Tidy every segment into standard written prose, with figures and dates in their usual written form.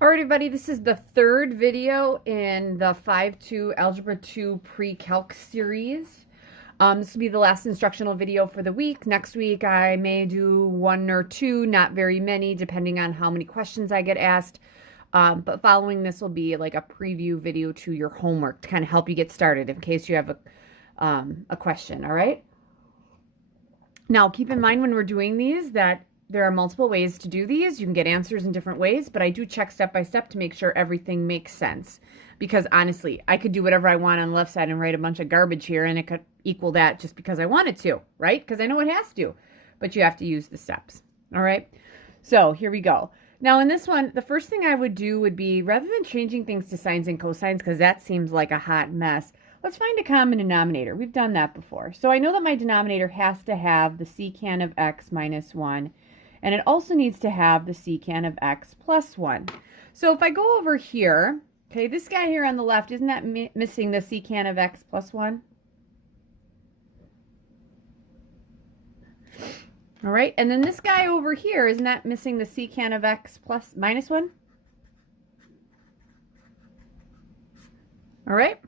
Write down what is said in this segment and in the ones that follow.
All right, everybody, this is the third video in the 5-2 Algebra 2 Pre-Calc series. This will be the last instructional video for the week. Next week, I may do one or two, not very many, depending on how many questions I get asked. But following this will be like a preview video to your homework to kind of help you get started in case you have a question, all right? Now, keep in mind when we're doing these that there are multiple ways to do these. You can get answers in different ways, but I do check step by step to make sure everything makes sense. Because honestly, I could do whatever I want on the left side and write a bunch of garbage here, and it could equal that just because I wanted to, right? Because I know it has to, but you have to use the steps, all right? So here we go. Now in this one, the first thing I would do would be, rather than changing things to sines and cosines, because that seems like a hot mess, let's find a common denominator. We've done that before. So I know that my denominator has to have the secant of x minus 1, and it also needs to have the secant of x plus 1. So if I go over here, okay, this guy here on the left, isn't that missing the secant of x plus 1? All right, and then this guy over here, isn't that missing the secant of x plus minus 1? All right,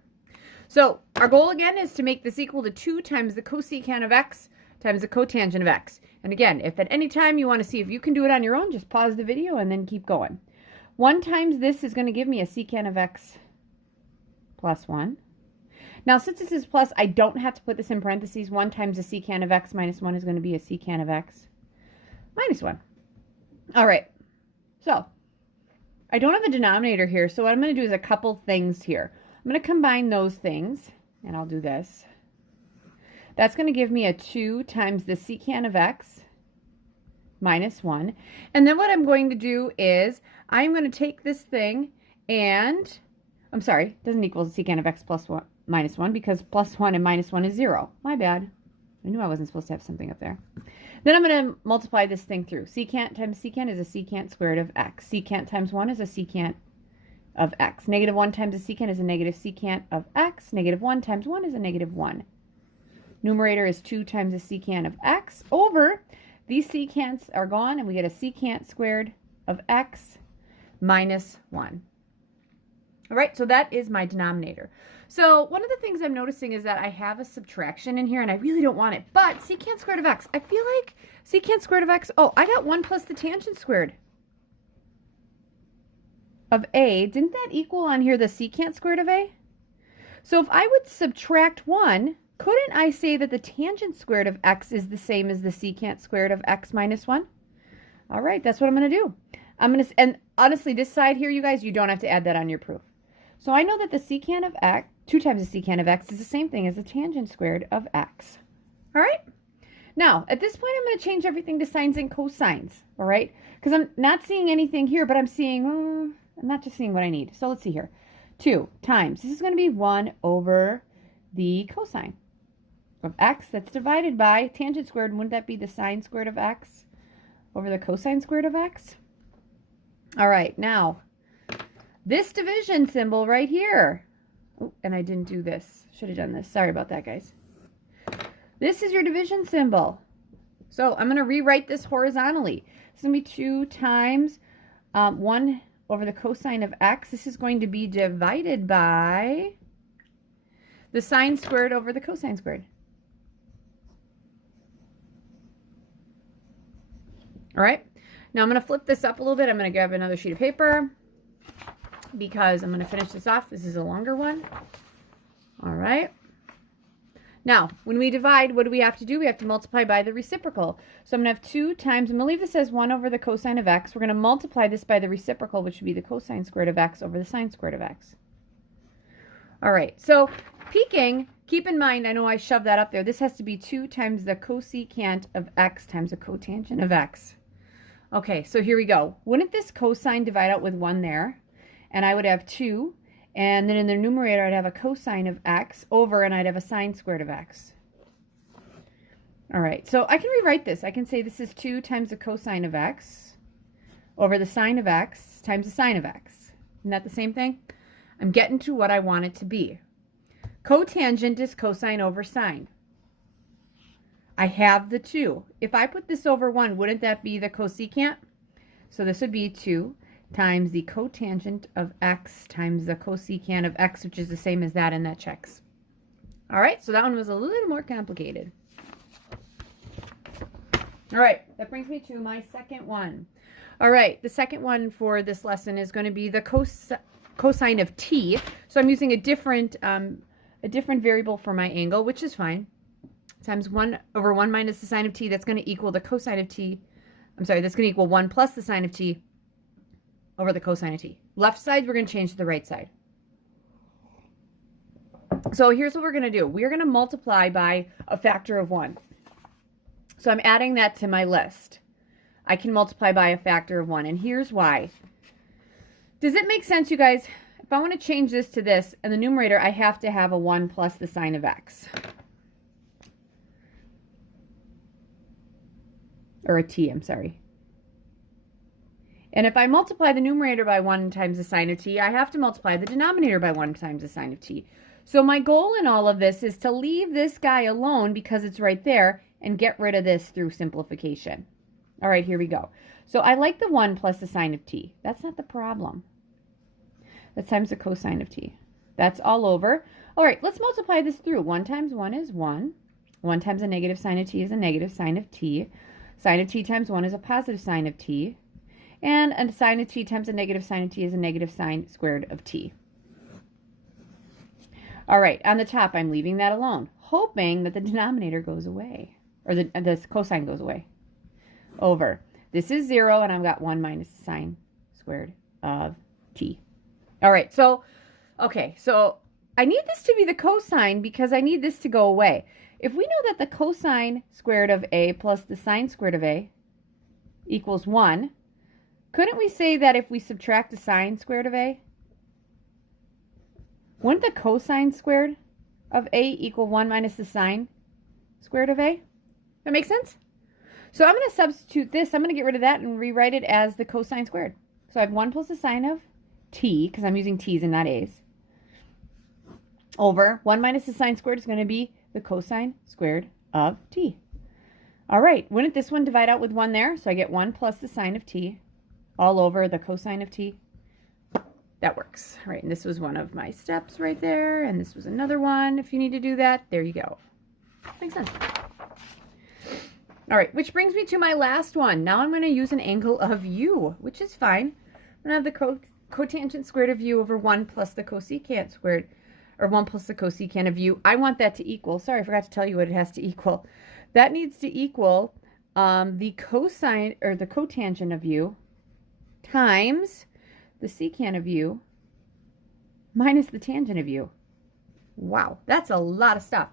so our goal again is to make this equal to 2 times the cosecant of x times the cotangent of x. And again, if at any time you want to see if you can do it on your own, just pause the video and then keep going. 1 times this is going to give me a secant of x plus 1. Now, since this is plus, I don't have to put this in parentheses. 1 times the secant of x minus 1 is going to be a secant of x minus 1. All right, so I don't have a denominator here, so what I'm going to do is a couple things here. I'm going to combine those things, and I'll do this. That's going to give me a 2 times the secant of x minus 1. And then what I'm going to do is I'm going to take this thing and, I'm sorry, it doesn't equal the secant of x plus 1 minus 1 because plus 1 and minus 1 is 0. My bad. I knew I wasn't supposed to have something up there. Then I'm going to multiply this thing through. Secant times secant is a secant squared of x. Secant times 1 is a secant of x. Negative 1 times a secant is a negative secant of x. Negative 1 times 1 is a negative 1. Numerator is 2 times the secant of x over, these secants are gone, and we get a secant squared of x minus 1. All right, so that is my denominator. So one of the things I'm noticing is that I have a subtraction in here, and I really don't want it. But secant squared of x, I feel like secant squared of x, oh, I got 1 plus the tangent squared of a. Didn't that equal on here the secant squared of a? So if I would subtract 1, couldn't I say that the tangent squared of x is the same as the secant squared of x minus 1? All right, that's what I'm going to do. And honestly, this side here, you guys, you don't have to add that on your proof. So I know that the secant of x, 2 times the secant of x, is the same thing as the tangent squared of x. All right? Now, at this point, I'm going to change everything to sines and cosines, all right? Because I'm not seeing anything here, but I'm seeing, I'm not just seeing what I need. So let's see here. 2 times, this is going to be 1 over the cosine of x that's divided by tangent squared. Wouldn't that be the sine squared of x over the cosine squared of x? All right, now this division symbol right here. Oh, and I didn't do this. Should have done this. Sorry about that, guys. This is your division symbol. So I'm going to rewrite this horizontally. It's going to be 2 times 1 over the cosine of x. This is going to be divided by the sine squared over the cosine squared. All right, now I'm going to flip this up a little bit. I'm going to grab another sheet of paper because I'm going to finish this off. This is a longer one. All right. Now, when we divide, what do we have to do? We have to multiply by the reciprocal. So I'm going to have 2 times, I'm going to leave this as 1 over the cosine of x. We're going to multiply this by the reciprocal, which would be the cosine squared of x over the sine squared of x. All right, so peeking, keep in mind, I know I shoved that up there. This has to be 2 times the cosecant of x times the cotangent of x. Okay, so here we go. Wouldn't this cosine divide out with 1 there? And I would have 2. And then in the numerator, I'd have a cosine of x over, and I'd have a sine squared of x. All right, so I can rewrite this. I can say this is 2 times the cosine of x over the sine of x times the sine of x. Isn't that the same thing? I'm getting to what I want it to be. Cotangent is cosine over sine. I have the 2. If I put this over 1, wouldn't that be the cosecant? So this would be 2 times the cotangent of x times the cosecant of x, which is the same as that, and that checks. All right, so that one was a little more complicated. All right, that brings me to my second one. All right, the second one for this lesson is going to be the cosine of t. So I'm using a different variable for my angle, which is fine. Times 1 over 1 minus the sine of t. That's going to equal the cosine of t. I'm sorry, that's going to equal 1 plus the sine of t over the cosine of t. Left side, we're going to change to the right side. So here's what we're going to do. We're going to multiply by a factor of 1. So I'm adding that to my list. I can multiply by a factor of 1, and here's why. Does it make sense, you guys? If I want to change this to this, in the numerator, I have to have a 1 plus the sine of x. Or a t, I'm sorry. And if I multiply the numerator by 1 times the sine of t, I have to multiply the denominator by 1 times the sine of t. So my goal in all of this is to leave this guy alone because it's right there and get rid of this through simplification. All right, here we go. So I like the 1 plus the sine of t. That's not the problem. That's times the cosine of t. That's all over. All right, let's multiply this through. 1 times 1 is 1. 1 times a negative sine of t is a negative sine of t. Sine of t times 1 is a positive sine of t. And a sine of t times a negative sine of t is a negative sine squared of t. All right, on the top, I'm leaving that alone, hoping that the denominator goes away, or the cosine goes away. Over. This is 0, and I've got 1 minus the sine squared of t. All right, so, okay, so I need this to be the cosine because I need this to go away. If we know that the cosine squared of a plus the sine squared of a equals 1, couldn't we say that if we subtract the sine squared of a, wouldn't the cosine squared of a equal 1 minus the sine squared of a? That makes sense? So I'm going to substitute this. I'm going to get rid of that and rewrite it as the cosine squared. So I have 1 plus the sine of t, because I'm using t's and not a's, over 1 minus the sine squared is going to be the cosine squared of t. All right, wouldn't this one divide out with 1 there? So I get 1 plus the sine of t all over the cosine of t. That works. All right, and this was one of my steps right there, and this was another one. If you need to do that, there you go. Makes sense. All right, which brings me to my last one. Now I'm going to use an angle of u, which is fine. I'm going to have the cotangent squared of u over 1 plus the cosecant squared, or 1 plus the cosecant of u. I want that to equal, sorry, I forgot to tell you what it has to equal. That needs to equal the cosine, or the cotangent of u times the secant of u minus the tangent of u. Wow, that's a lot of stuff.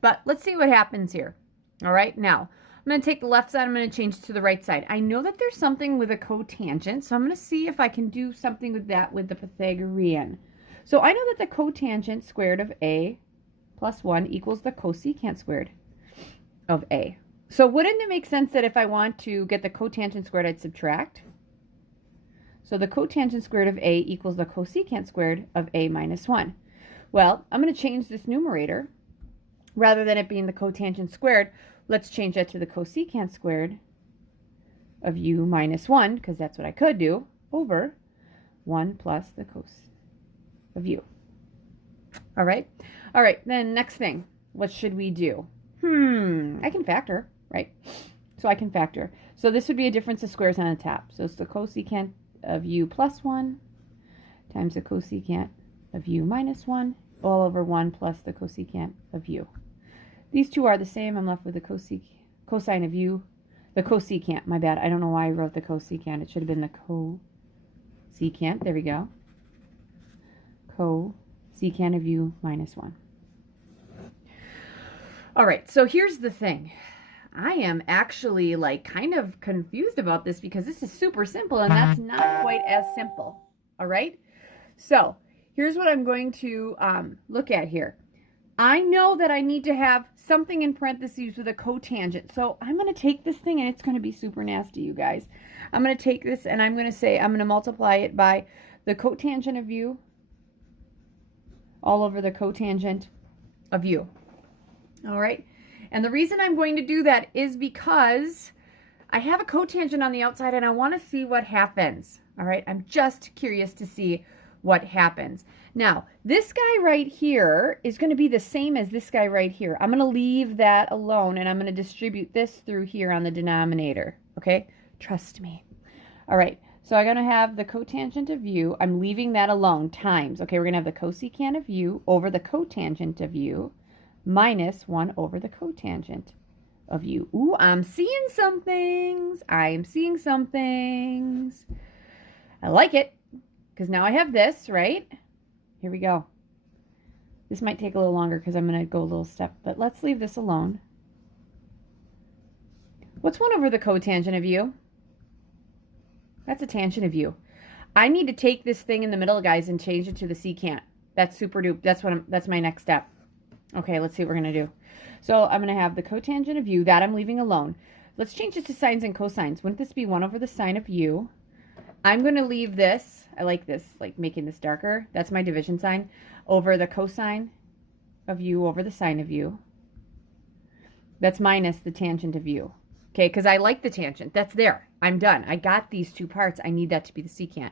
But let's see what happens here. All right, now I'm going to take the left side, I'm going to change it to the right side. I know that there's something with a cotangent, so I'm going to see if I can do something with that with the Pythagorean. So I know that the cotangent squared of a plus 1 equals the cosecant squared of a. So wouldn't it make sense that if I want to get the cotangent squared, I'd subtract? So the cotangent squared of a equals the cosecant squared of a minus 1. Well, I'm going to change this numerator. Rather than it being the cotangent squared, let's change that to the cosecant squared of u minus 1, because that's what I could do, over 1 plus the cos of u. All right? All right, then next thing, what should we do? I can factor, right? So I can factor. So this would be a difference of squares on the top. So it's the cosecant of u plus 1 times the cosecant of u minus 1 all over 1 plus the cosecant of u. These two are the same. I'm left with the cosine of u. The cosecant, my bad. I don't know why I wrote the cosecant. It should have been the cosecant. There we go. Cosecant of u minus 1. All right, so here's the thing. I am actually like kind of confused about this because this is super simple and that's not quite as simple. All right, so here's what I'm going to look at here. I know that I need to have something in parentheses with a cotangent. So I'm going to take this thing and it's going to be super nasty, you guys. I'm going to take this and I'm going to say I'm going to multiply it by the cotangent of u all over the cotangent of u. All right. And the reason I'm going to do that is because I have a cotangent on the outside and I want to see what happens. All right, I'm just curious to see what happens. Now, this guy right here is going to be the same as this guy right here. I'm going to leave that alone, and I'm going to distribute this through here on the denominator, okay? Trust me. All right, so I'm going to have the cotangent of u. I'm leaving that alone, times. Okay, we're going to have the cosecant of u over the cotangent of u minus 1 over the cotangent of u. Ooh, I'm seeing some things. I'm seeing some things. I like it, because now I have this, right? Here we go. This might take a little longer because I'm going to go a little step, but let's leave this alone. What's 1 over the cotangent of u? That's a tangent of u. I need to take this thing in the middle, guys, and change it to the secant. That's super dupe. That's my next step. Okay, let's see what we're going to do. So I'm going to have the cotangent of u. That I'm leaving alone. Let's change it to sines and cosines. Wouldn't this be 1 over the sine of u? I'm going to leave this, I like this, like making this darker. That's my division sign. Over the cosine of u over the sine of u. That's minus the tangent of u. Okay, because I like the tangent. That's there. I'm done. I got these two parts. I need that to be the secant.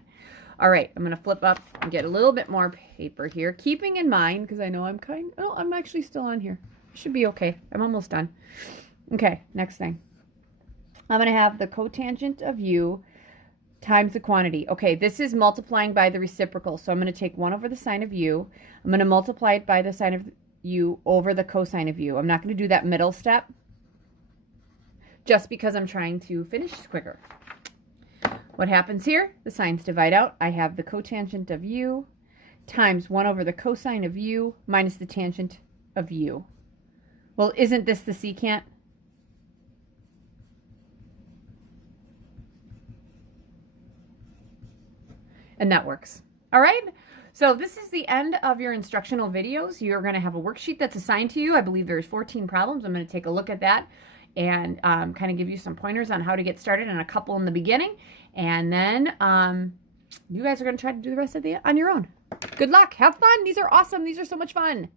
All right, I'm going to flip up and get a little bit more paper here, keeping in mind, because I know I'm actually still on here. Should be okay. I'm almost done. Okay, next thing. I'm going to have the cotangent of u times the quantity. Okay, this is multiplying by the reciprocal. So I'm going to take 1 over the sine of u. I'm going to multiply it by the sine of u over the cosine of u. I'm not going to do that middle step just because I'm trying to finish quicker. What happens here? The signs divide out. I have the cotangent of u times 1 over the cosine of u minus the tangent of u. Well, isn't this the secant? And that works. All right. So this is the end of your instructional videos. You're going to have a worksheet that's assigned to you. I believe there's 14 problems. I'm going to take a look at that and kind of give you some pointers on how to get started and a couple in the beginning. And then you guys are going to try to do the rest of on your own. Good luck. Have fun. These are awesome. These are so much fun.